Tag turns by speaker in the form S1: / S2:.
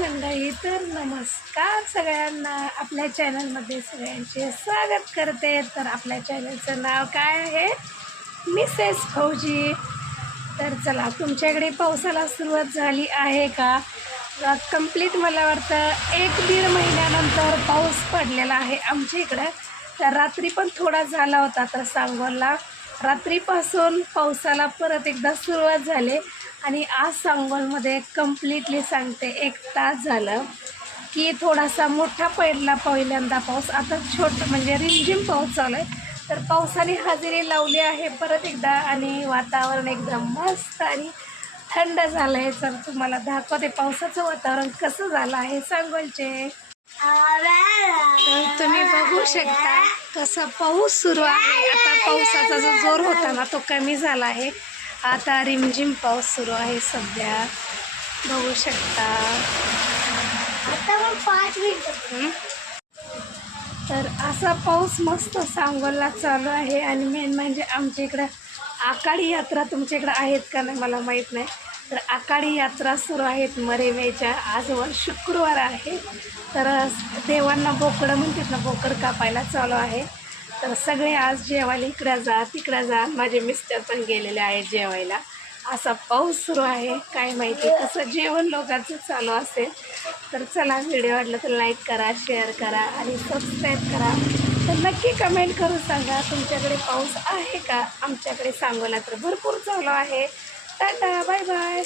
S1: मंडळी तर नमस्कार सगळ्यांना. आपल्या चॅनलमध्ये सगळ्यांचे स्वागत करते. तर आपल्या चॅनलचं नाव काय आहे? मिसेस फौजी. तर चला तुमच्याकडे पावसाला सुरुवात झाली आहे का? कंप्लीट मला वाटतं एक दीड महिन्यानंतर पाऊस पडलेला आहे आमच्या इकडं. तर रात्री पण थोडा झाला होता तर सांगोलला रात्रीपासून पावसाला परत एकदा सुरुवात झाली. आणि आज सांगोलमध्ये कम्प्लिटली सांगते एक तास झालं की थोडासा मोठा पडला पहिल्यांदा पाऊस आता छोट म्हणजे रिमझिम पाऊस चालू आहे. तर पावसाने हजेरी लावली आहे परत एकदा आणि वातावरण एकदम मस्त आणि थंड झालं आहे तर तुम्हाला दाखवते पावसाचं वातावरण कसं झालं आहे सांगोलचे. तर तुम्ही बघू शकता कसा पाऊस सुरू आहे. आता पावसाचा जो जोर होता ना तो कमी झाला आहे. आता रिमझिम पाऊस सुरू आहे सध्या. बघू शकता.
S2: आता मग पाच मिनिट?
S1: तर असा पाऊस मस्त सांगोला चालू आहे आणि मेन म्हणजे आमच्या इकडं आकाडी यात्रा तुमच्या इकडं आहेत का नाही मला माहीत नाही. तर आकाडी यात्रा सुरू आहेत मरेमेच्या. आजवर शुक्रवार आहे. तर देवांना बोकडं म्हणतात ना बोकड कापायला चालू आहे. तर सगळे आज जेवायला इकडं जा तिकडं जा. माझे मिस्टर पण गेलेले आहेत जेवायला. असा पाऊस सुरू आहे काय माहिती. कसं जेवण लोकांचं चालू असेल. तर चला व्हिडिओ वाटला तर लाईक करा शेअर करा आणि सबस्क्राईब करा. तर नक्की कमेंट करून सांगा तुमच्याकडे पाऊस आहे का? आमच्याकडे सांगोला तर भरपूर चालू आहे. Tata bye bye